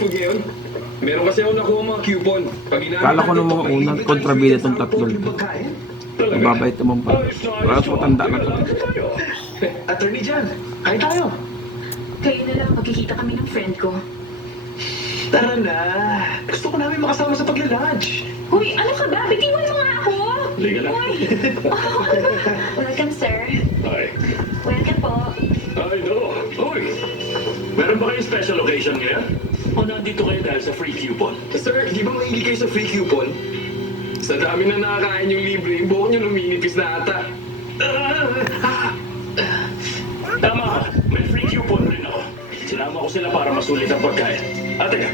food ngayon? Meron kasi ako nakuha mga coupon. Pag ginamit Kala ko natin nung mga ito, unang pailibre kontrabida tayo itong sa tatlong to. pagkain. Mababait naman pa. Parang matanda na to. Attorney Jan, kain tayo. Kayo na lang, magkikita kami ng friend ko. Tara na. Gusto ko namin makasama sa pagla-lunch. Hoy, ano ka ba? Bitiwan mo nga ako! Liga lang. Hoy! Oh, welcome, sir. Ay. Welcome po. Ay, no. Uy! Meron ba kayong special occasion ngayon? O nandito kayo dahil sa free coupon? Sir, di ba mahilig kayo sa free coupon? Sa dami na nakakain yung libre, yung buhok nyo luminipis na ata. Tama ka. May free coupon rin ako. Sinama ko sila para masulit ang pagkain. Teka.